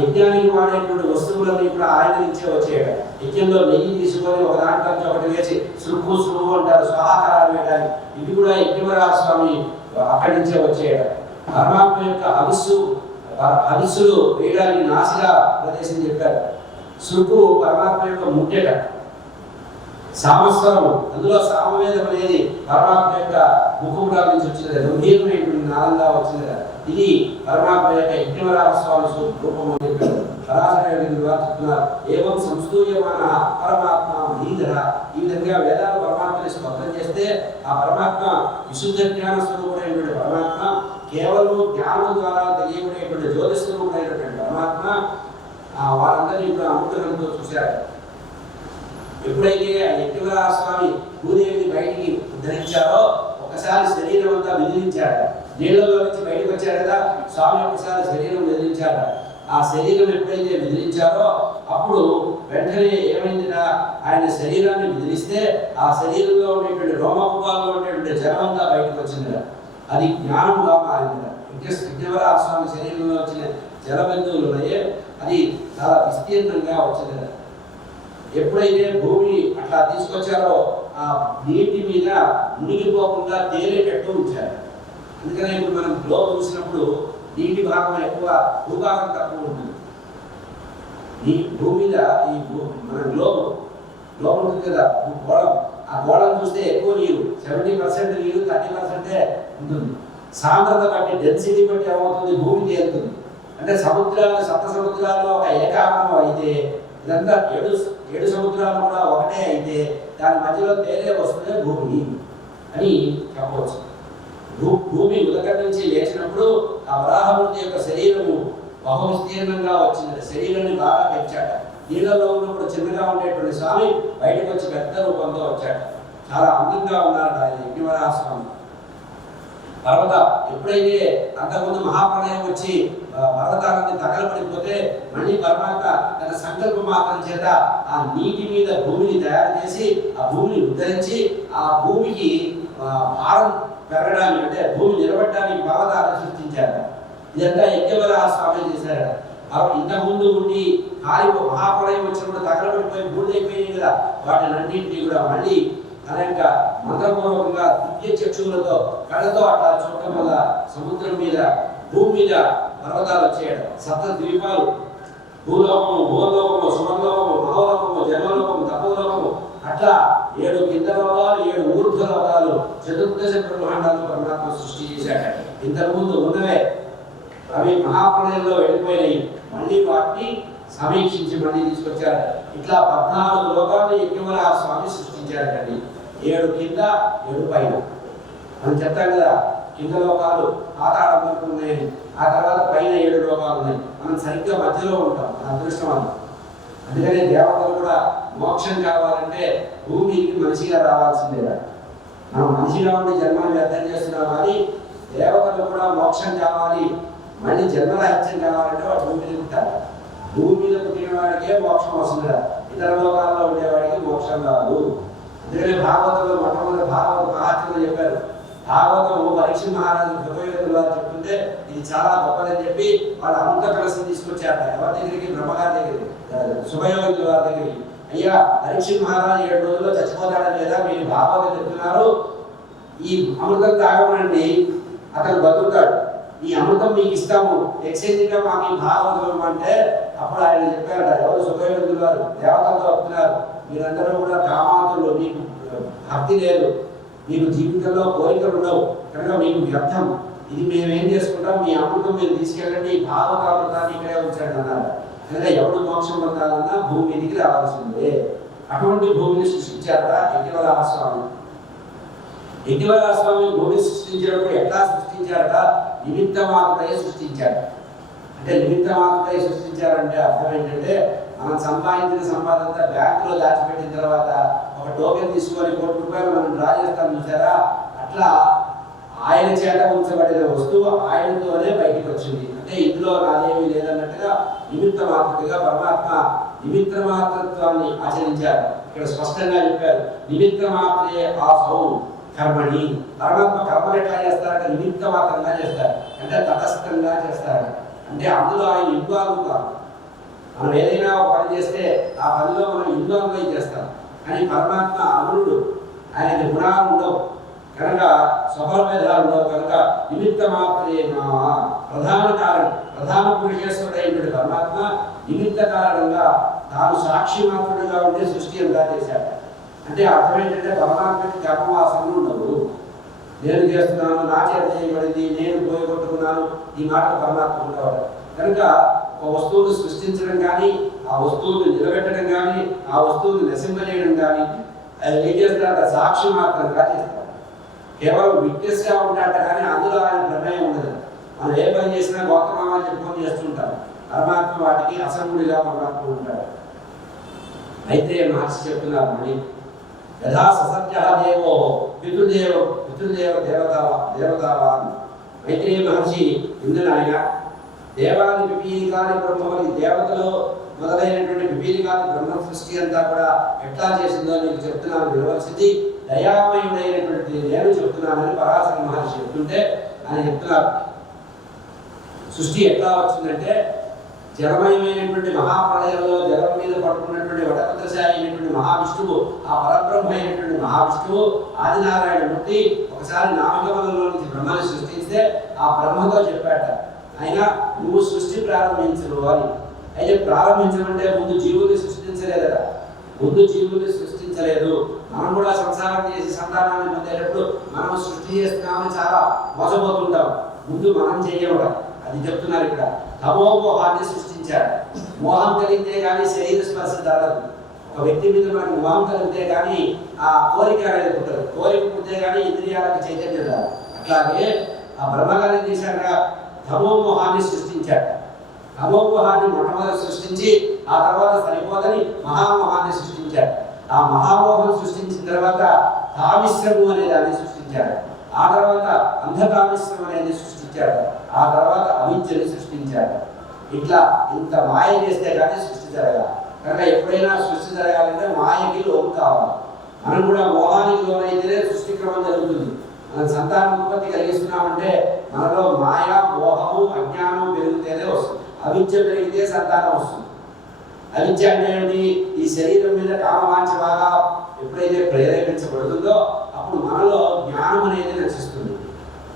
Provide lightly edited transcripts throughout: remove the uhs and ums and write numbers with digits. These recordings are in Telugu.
యజ్ఞానికి వాడేటువంటి వస్తువులన్నీ కూడా ఆయన నుంచే వచ్చేయట. యజ్ఞంలో నెయ్యి తీసుకొని ఒక దాంట్లో ఒకటి వేసి సురుకు సురువు అంటారు, స్వాహాకారాలు వేయడానికి. ఇది కూడా యజ్ఞవరాజ స్వామి అక్కడి నుంచే వచ్చేయట. పరమాత్మ యొక్క హవిస్సులు వేయడానికి నాసిగా ప్రదేశం చెప్పారు. సురుకు పరమాత్మ యొక్క ముట్టెట, సామస్వరము, అందులో సామవేదం అనేది పరమాత్మ యొక్క ముఖంగా నుంచి వచ్చినది, గంభీరమైనటువంటి నాదంగా వచ్చినది. ఇది పరమాత్మ యొక్క యజ్ఞవరాజ స్వామి రూపం అని చెప్పారు. చెప్తున్నారు, ఏవం సంస్తూయమాన పరమాత్మ మహీధర. ఈ విధంగా వేదాలు పరమాత్మని స్పష్టం చేస్తే ఆ పరమాత్మ విశుద్ధ జ్ఞాన స్వరూపుడైనటువంటి పరమాత్మ, కేవలం జ్ఞానం ద్వారా తెలియబడేటువంటి జ్యోతిస్వరూపుడైనటువంటి పరమాత్మ వారందరినీ ఇప్పుడు అనుగ్రహంతో చూశారు. ఎప్పుడైతే యజ్ఞవరాజ స్వామి భూదేవిని బయటికి ఉద్ధరించారో ఒకసారి శరీరం అంతా విదిలించాడు. నీళ్ళలో నుంచి బయటకు వచ్చారు కదా, స్వామి ఒకసారి శరీరం విదిలించాడు. ఆ శరీరం ఎప్పుడైతే విదిలించారో అప్పుడు వెంటనే ఏమైందిరా, ఆయన శరీరాన్ని విదిలిస్తే ఆ శరీరంలో ఉండేటువంటి రోమకుపాల్లో ఉండేటువంటి జలం అంతా బయటకు వచ్చిందిరా. అది జ్ఞానంగా మారిందిరా. యజ్ఞవరాజ స్వామి శరీరంలో వచ్చిన జల బిందువులు ఉన్నాయే అది చాలా విస్తీర్ణంగా వచ్చిందిరా. ఎప్పుడైతే భూమి అట్లా తీసుకొచ్చారో ఆ నీటి మీద మునిగిపోకుండా తేలేటట్టు ఉంచారు. అందుకనే ఇప్పుడు మనం గ్లోబ్ చూసినప్పుడు నీటి భాగం ఎక్కువ, భూభాగం తక్కువ ఉంటుంది. ఈ భూమి మీద మన గ్లోబ్ ఉంటుంది కదా, గోళం, ఆ గోళం చూస్తే ఎక్కువ నీరు, 70% నీరు, 30% ఉంటుంది. సాంద్రత బట్టి, డెన్సిటీ బట్టి ఏమవుతుంది, భూమి తేలుతుంది. అంటే సముద్రాలు, సప్త సముద్రాలు ఒక ఏకాగ్రం అయితే, ఇదంతా ఏడు సముద్రాలు కూడా ఒకటే అయితే దాని మధ్యలో తేలే వస్తుందే భూమి అని చెప్పవచ్చు. భూమి ఉదక నుంచి లేచినప్పుడు ఆ వరాహమూర్తి యొక్క శరీరము బహు విస్తీర్ణంగా వచ్చింది. శరీరాన్ని బాగా పెంచాట. నీళ్ళలో ఉన్నప్పుడు చిన్నగా ఉండేటువంటి స్వామి బయటకు వచ్చి పెద్ద రూపంతో వచ్చాట. చాలా అందంగా ఉన్నారట ఆయన యజ్ఞవరాజ స్వామి. పర్వత ఎప్పుడైతే అంతకుముందు మహాప్రళయం వచ్చి పర్వతాలన్నీ తగలబడిపోతే మళ్ళీ పరమాత్మ తన సంకల్ప మాత్రం చేత ఆ నీటి మీద భూమిని తయారు చేసి ఆ భూమిని ఉద్ధరించి ఆ భూమికి భారం పెరగడానికి, అంటే భూమి నిలబడడానికి పర్వతాలను సృష్టించారు. ఇదంతా యజ్ఞవరాజ స్వామి చేశారు. ఇంతకుముందు ఉండి మహాప్రళయం వచ్చినప్పుడు తగలబడిపోయి బూడిదైపోయింది కదా, వాటిని అన్నింటినీ కూడా మళ్ళీ తన యొక్క మంత్రపూర్వకంగా దివ్య చక్షువులతో కళ్ళతో అట్లా చూడటం వల్ల సముద్రం మీద, భూమి మీద పర్వతాలు వచ్చేయడం. సప్త ద్వీపాలు, భూలోకము, భూలోకము, సుమలోకము, మహోలోకము, జన్మలోకము, తపోలోకము, అట్లా 7 కింద లోకాలు, 7 ఊర్ధ్వ లోకాలు, చతుర్దశ బ్రహ్మాండాలను పరమాత్మ సృష్టి చేశాడు. ఇంతకుముందు ఉన్నవే అవి మహాప్రళయంలో వెళ్ళిపోయినాయి. మళ్ళీ వాటిని సమీక్షించి మళ్ళీ తీసుకొచ్చారు. ఇట్లా 14 లోకాలను యజ్ఞవరాజ స్వామి సృష్టించారు. కానీ 7 కింద, 7 పైన. మనం చెప్తాం కదా, కింద లోకాలు పాతాళం వరకు ఉన్నాయని, ఆ తర్వాత పైన 7 లోకాలు ఉన్నాయి. మనం సరిగ్గా మధ్యలో ఉంటాం, మన అదృష్టం వల్ల. అందుకనే దేవతలు కూడా మోక్షం కావాలంటే భూమికి మనిషిగా రావాల్సిందేగా. మనం మనిషిగా ఉండి జన్మని వ్యర్థం చేస్తున్నాం. కానీ దేవతలు కూడా మోక్షం కావాలి, మళ్ళీ జన్మరాహిత్యం కావాలంటే వాడు భూమి మీద ఉంటారు. భూమి మీద పుట్టిన వాడికే మోక్షం వస్తుందా, ఇతర లోకాల్లో ఉండేవాడికి మోక్షం రాదు. అందుకనే భాగవతంలో మొట్టమొదటి భాగవత మహాత్ములు చెప్పారు. భాగవతం పరీక్ష మహారాజు ఉపయోగం వారు చెప్తుంటే ఇది చాలా గొప్పదని చెప్పి వాళ్ళు అమృత కలసం తీసుకొచ్చారు. ఎవరి దగ్గరికి, బ్రహ్మగారి దగ్గరికి, శుభయోగుల వారి దగ్గరికి. అయ్యా, పరీక్ష మహారాజు 7 రోజుల్లో చచ్చిపోతాడని లేదా మీరు భాగవతం చెప్తున్నారు, ఈ అమృతం తాగమనండి, అతను బతుకుతాడు, ఈ అమృతం మీకు ఇస్తాము, ఎక్స్చేంజ్గా మాకు ఈ భాగవతం అంటే. అప్పుడు ఆయన చెప్పారట, ఎవరు శుభయోగులు వారు దేవతలతో చెప్తున్నారు, మీరందరూ కూడా కామాంతులు, మీకు భక్తి లేదు, మీకు జీవితంలో కోరికలు ఉండవు, కనుక మీకు వ్యర్థం, ఇది మేమేం చేసుకుంటాం, మీ అమృతం మీరు తీసుకెళ్ళండి, భాగవతామృతాన్ని ఇక్కడే ఉంచండి అన్నారు. కనుక ఎవడు మోక్షం పొందాలన్నా భూమి మీదికి రావాల్సిందే. అటువంటి భూమిని సృష్టించారట యజ్ఞవరాజ స్వామి. యజ్ఞవరాజ స్వామి భూమిని సృష్టించినప్పుడు ఎట్లా సృష్టించారట, నిమిత్త మాత్రమే సృష్టించారు. అంటే నిమిత్త మాత్రమే సృష్టించారంటే అర్థం ఏంటంటే, మనం సంపాదించిన సంపాదన బ్యాంకులో దాచిపెట్టిన తర్వాత ఒక టోకెన్ తీసుకొని ₹1 మనం డ్రా చేస్తాం చూసారా, అట్లా ఆయన చేత ఉంచబడిన వస్తువు ఆయనతోనే బయటకు వచ్చింది. అంటే ఇందులో నాదేమీ లేదన్నట్టుగా నిమిత్త మాత్రగా పరమాత్మ నిమిత్త మాత్రత్వాన్ని ఆచరించారు. ఇక్కడ స్పష్టంగా చెప్పారు, నిమిత్త మాత్రే ఆసౌ కర్మణి. పరమాత్మ కర్మలు ఎట్లా చేస్తారంటే నిమిత్త మాత్రంగా చేస్తారు, అంటే తటస్థంగా చేస్తారు. అంటే అందులో ఆయన ఇన్వాల్వ్ కాదు. మనం ఏదైనా ఒక పని చేస్తే ఆ పనిలో మనం ఇన్వాల్వ్ అయి చేస్తాం. కానీ పరమాత్మ అమరుడు, ఆయనకి గుణాలు ఉండవు కనుక, స్వభావభేదాలు ఉండవు కనుక నిమిత్త మాత్రమే ప్రధాన కారణం, ప్రధాన పురుషేశ్వరుడైనటువంటి పరమాత్మ నిమిత్త కారణంగా తాను సాక్షి మాత్రుడిగా ఉండే సృష్టి అంతా చేశాడు. అంటే అర్థం ఏంటంటే పరమాత్మకి కర్మవాసనలు ఉండవు. నేను చేస్తున్నాను, నా చేత చేయబడింది, నేను పోయగొట్టుకున్నాను, ఈ మాట పరమాత్మ ఉండేవాడు కనుక ఒక వస్తువును సృష్టించడం కానీ, ఆ వస్తువును నిలబెట్టడం కానీ, ఆ వస్తువును నశింపజేయడం కానీ ఏం చేస్తాడు? సాక్షి మాత్రంగా చేస్తాడు. కేవలం విట్నెస్గా ఉంటాడు కానీ అందులో ఆయన ప్రమేయం ఉండదు. మనం ఏ పని చేసినా గోత్రనామాలు చెప్పుకొని చేస్తుంటాం. పరమాత్మ వాటికి అసంగుడిగా పరమాత్మ ఉంటాడు. అయితే మహర్షి చెప్తున్నారు మళ్ళీ, యథా ససత్య దేవో పితృదేవ దేవతావాన్. మైత్రేయ మహర్షి ఇందులో ఆయన దేవాది పిపీలికాది బ్రహ్మని, దేవతలు మొదలైనటువంటి పిపీలికాది బ్రహ్మ సృష్టి అంతా కూడా ఎట్లా చేసిందో నీకు చెప్తున్నాను వినవలసింది, దయామయుడైనటువంటి నేను చెప్తున్నానని పరాశర మహర్షి చెప్తుంటే ఆయన చెప్తున్నారు. సృష్టి ఎట్లా వచ్చిందంటే జలమయమైనటువంటి మహాప్రళయంలో జలం మీద పడుకున్నటువంటి వటపత్రశాయి అయినటువంటి మహావిష్ణువు, ఆ పరబ్రహ్మ అయినటువంటి మహావిష్ణువు ఆదినారాయణమూర్తి ఒకసారి నామకమలంలో నుంచి బ్రహ్మని సృష్టిస్తే ఆ బ్రహ్మతో చెప్పాట, ఆయన నువ్వు సృష్టి ప్రారంభించరు అని. అయితే ప్రారంభించమంటే ముందు జీవుల్ని సృష్టించలేదట, ముందు జీవుల్ని సృష్టించలేదు. మనం కూడా సంసారం చేసి సంతానాన్ని పొందేటప్పుడు మనం సృష్టి చేస్తున్నామని చాలా మోసపోతుంటాం. ముందు మనం చేయవట, అది చెప్తున్నారు ఇక్కడ. తమోమోహాన్ని సృష్టించాడు. మోహం కలిగితే కానీ శరీర స్పర్శ జరగదు. ఒక వ్యక్తి మీద మనకి మోహం కలిగితే కానీ ఆ కోరిక అనేది పుట్టదు. కోరిక పుట్టే కానీ ఇంద్రియాలకు చైతన్యం రాదు. అట్లాగే ఆ బ్రహ్మగారి చేశాక తమోమోహాన్ని సృష్టించాడు. తమోమోహాన్ని మొట్టమొదటి సృష్టించి ఆ తర్వాత సరిపోదని మహామోహాన్ని సృష్టించాడు. ఆ మహామోహం సృష్టించిన తర్వాత తామిశ్రము అనే దాన్ని సృష్టించాడు. ఆ తర్వాత అంధకామిశ్రం అనేది సృష్టించాడు. ఆ తర్వాత అవిద్యని సృష్టించాడు. ఇట్లా ఇంత మాయ చేస్తే కానీ సృష్టి జరగాలి. కనుక ఎప్పుడైనా సృష్టి జరగాలంటే మాయకి లోపు కావాలి. మనం కూడా మోహానికి లోనైతేనే సృష్టి క్రమం జరుగుతుంది. మనం సంతాన ఉత్పత్తి కలిగిస్తున్నామంటే మనలో మాయ, మోహము, అజ్ఞానం పెరిగితేనే వస్తుంది. అవిద్య పెరిగితే సంతానం వస్తుంది. అవిద్య అంటే ఈ శరీరం మీద కామవాంఛ బాగా ఎప్పుడైతే ప్రేరేపించబడుతుందో అప్పుడు మనలో జ్ఞానం అనేది నశిస్తుంది.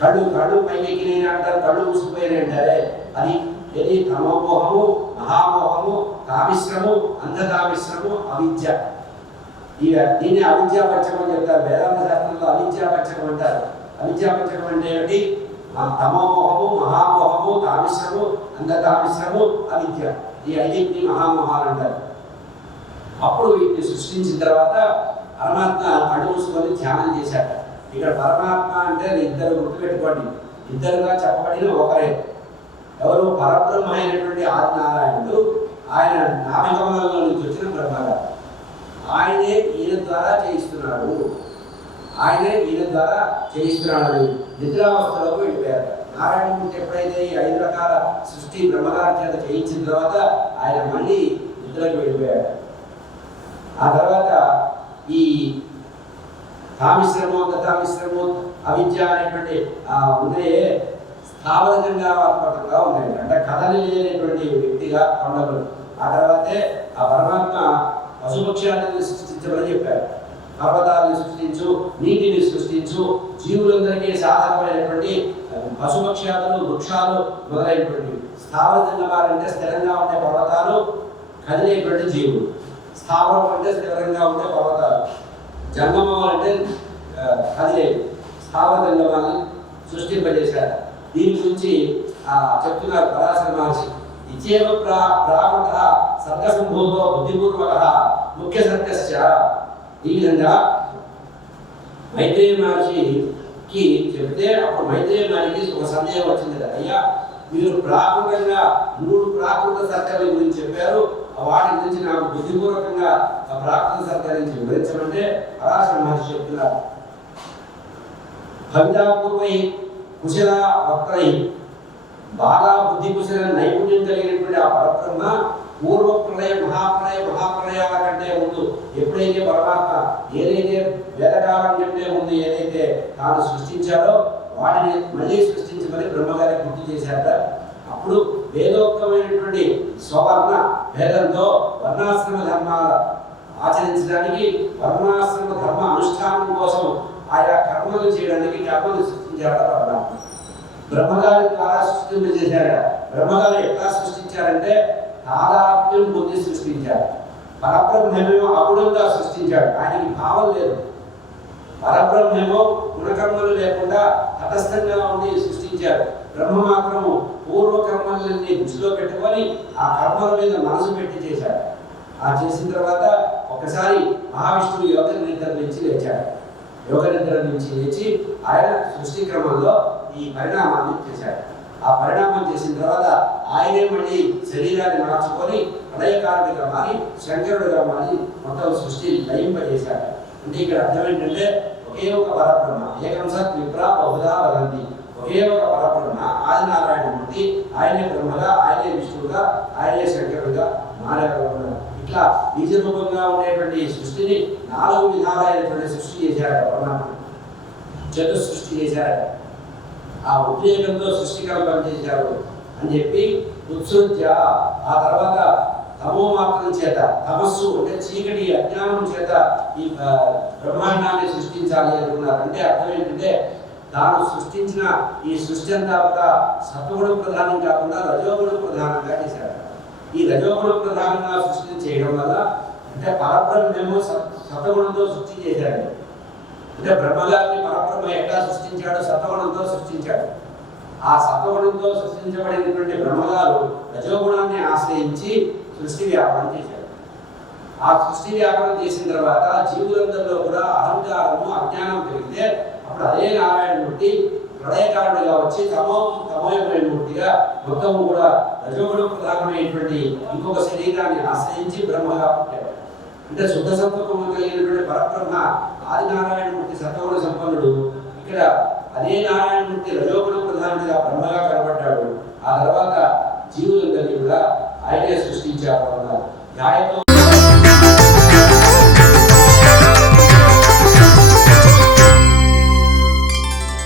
కళ్ళు పైకి అంటారు, కళ్ళు మూసుకుపోయిన అంటారే, అది ఏది తమోమోహము, మహామోహము, కామిశ్రము, అంధకామిశ్రము, అవిద్య. దీన్ని అవిద్యాపంచకం అని చెప్తారు. వేదాంత శాస్త్రంలో అవిద్యాపంచకం అంటారు. అవిద్యాపంచకం అంటే ఏమిటి? తమోమోహము, మహామోహము, కామిశ్రము, అంధకామిశ్రము, అవిద్య. ఈ ఐదింటిని మహామోహాలు అంటారు. అప్పుడు వీటిని సృష్టించిన తర్వాత పరమాత్మ కళ్ళు మూసుకొని ధ్యానం చేశాక. ఇక్కడ పరమాత్మ అంటే ఇద్దరు గుర్తుపెట్టుకోండి, ఇద్దరుగా చెప్పబడిన ఒకరే. ఎవరు? పరబ్రహ్మ అయినటువంటి ఆదినారాయణుడు, ఆయన నామకమలంలో నుంచి వచ్చిన బ్రహ్మగారు. ఆయనే ఈయన ద్వారా చేయిస్తున్నాడు, ఆయనే ఈయన ద్వారా చేయిస్తున్నాడు. నిద్రావస్థలోకి వెళ్ళిపోయారు. నారాయణమూర్తి ఎప్పుడైతే ఈ 5 రకాల సృష్టి బ్రహ్మగారి చేత చేయించిన తర్వాత ఆయన మళ్ళీ నిద్రకి వెళ్ళిపోయాడు. ఆ తర్వాత ఈ కామిశ్రము, గతామిశ్రము, అవిద్య అనేటువంటి ఉన్నాయే స్థావరంగా ఆత్మకంగా ఉన్నాయి. అంటే కథలు లేనటువంటి వ్యక్తిగా కొండలు. ఆ తర్వాతే ఆ పరమాత్మ పశుపక్షాలను సృష్టించమని చెప్పారు. పర్వతాలను సృష్టించు, నీటిని సృష్టించు, జీవులందరికీ సాధకమైనటువంటి పశుపక్షాలను, వృక్షాలు మొదలైనటువంటి స్థావరంగా స్థిరంగా ఉండే పర్వతాలు, కదిలేటువంటి జీవులు. స్థావరం అంటే స్థిరంగా ఉండే పర్వతాలు, జంగమం అంటే కదిలేవి. స్థావర జంగమాన్ని సృష్టింపజేశారు. దీని గురించి చెప్తున్నారు పరాశర మహర్షి. ఇచ్చేవ ప్రాకృత సర్గసంభూతో బుద్ధిపూర్వక ముఖ్య సర్గస్య. ఈ విధంగా మైత్రేయ మహర్షికి చెప్తే అప్పుడు మైత్రేయ మహర్షికి ఒక సందేహం వచ్చింది కదా, అయ్యా మీరు ప్రాకృతంగా 3 ప్రాకృత సర్గల గురించి చెప్పారు, వాటి గురించి నాకు బుద్ధిపూర్వకంగా ఆ ప్రాకృత సర్గల గురించి వివరించమంటే పరాశర మహర్షి చెప్తున్నారు. భవితాపూర్వై కుశల వక్రై, బాగా బుద్ధి కుశల నైపుణ్యం కలిగినటువంటి ఆ పరబ్రహ్మ పూర్వ ప్రళయ మహాప్రళయాల కంటే ముందు ఎప్పుడైతే పరమాత్మ ఏదైతే వేదకాలం కంటే ముందు ఏదైతే తాను సృష్టించాడో వాటిని మళ్ళీ సృష్టించమని బ్రహ్మగారి గుర్తు చేశారట. అప్పుడు వేదోక్తమైనటువంటి స్వవర్ణ భేదంతో వర్ణాశ్రమ ధర్మాలు ఆచరించడానికి, వర్ణాశ్రమ ధర్మ అనుష్ఠానం కోసం ఆయా కర్మలు చేయడానికి కర్మలు సృష్టించారు పరమాత్మ. బ్రహ్మగారి ద్వారా సృష్టింపజేశారు. బ్రహ్మగారు ఎట్లా సృష్టించారంటే తాదాత్మ్యం పొంది సృష్టించారు. పరబ్రహ్మేమో అగుణంగా సృష్టించాడు, ఆయనకి భావం లేదు. పరబ్రహ్మేమో గుణకర్మలు లేకుండా తటస్థంగా ఉండి సృష్టించారు. బ్రహ్మ మాత్రము పూర్వకర్మలని దృష్టిలో పెట్టుకొని ఆ కర్మల మీద మనసు పెట్టి చేశాడు. ఆ చేసిన తర్వాత ఒకసారి మహావిష్ణువు యోగ నిద్ర నుంచి లేచాడు. యోగ నిద్ర నుంచి లేచి ఆయన సృష్టి క్రమంలో ఈ పరిణామాన్ని చేశాడు. ఆ పరిణామం చేసిన తర్వాత ఆయనే మళ్ళీ శరీరాన్ని మార్చుకొని ప్రళయకారుడిగా మారి శంకరుడిగా మారి మొత్తం సృష్టి లయింపజేశాడు. అంటే ఇక్కడ అర్థం ఏంటంటే ఒకే ఒక పరబ్రహ్మ, ఏకం సత్ విప్రా బహుధా వదంతి, ఒకే ఒక పరబ్రహ్మ ఆదినారాయణమూర్తి, ఆయనే బ్రహ్మగా, ఆయనే విష్ణువుగా, ఆయనే శంకరుడిగా మారారు. ఇట్లా బీజరూపంగా ఉండేటువంటి సృష్టిని 4 విధాలైనటువంటి సృష్టి చేశారు పరమాత్మ. చతుసృష్టి చేశారు. ఆ ఉద్రేకంతో సృష్టికల్పన చేశారు అని చెప్పి ఉత్సృత్య ఆ తర్వాత తమో మాత్రం చేత, తమస్సు అంటే చీకటి అజ్ఞానం చేత ఈ బ్రహ్మాండాన్ని సృష్టించాలి అనుకున్నారు. అంటే అర్థం ఏంటంటే తాను సృష్టించిన ఈ సృష్టి అంతా కూడా సత్వగుణ ప్రధానం కాకుండా రజోగుణ ప్రధానంగా చేశారు. ఈ రజోగుణ ప్రధానంగా సృష్టి చేయడం వల్ల అంటే పరబ్రహ్మేమో సత్వగుణంతో సృష్టి చేశాడు. అంటే బ్రహ్మగారిని పరబ్రహ్మ ఎట్లా సృష్టించాడు? సత్వగుణంతో సృష్టించాడు. ఆ సత్వగుణంతో సృష్టించబడినటువంటి బ్రహ్మగారు రజోగుణాన్ని ఆశ్రయించి సృష్టి వ్యాపనం చేశాడు. ఆ సృష్టి వ్యాపనం చేసిన తర్వాత జీవులందరిలో కూడా అహంకారము అజ్ఞానం పెరిగితే అప్పుడు అదే నారాయణమూర్తి ప్రళయకారుడిగా వచ్చి తమోయమూర్తిగా మొత్తం కూడా రజోగుణ ప్రధానమైనటువంటి ఇంకొక శరీరాన్ని ఆశ్రయించి బ్రహ్మగా పుట్టాడు. అంటే శుద్ధ సత్వము కలిగినటువంటి పరబ్రహ్మ ఆది నారాయణమూర్తి సత్వగుణ సంపన్నుడు. ఇక్కడ అదే నారాయణమూర్తి రజోగుణ ప్రధానుడిగా బ్రహ్మగా కనబడ్డాడు. ఆ తర్వాత జీవులందరినీ కూడా ఆయనే సృష్టించారు.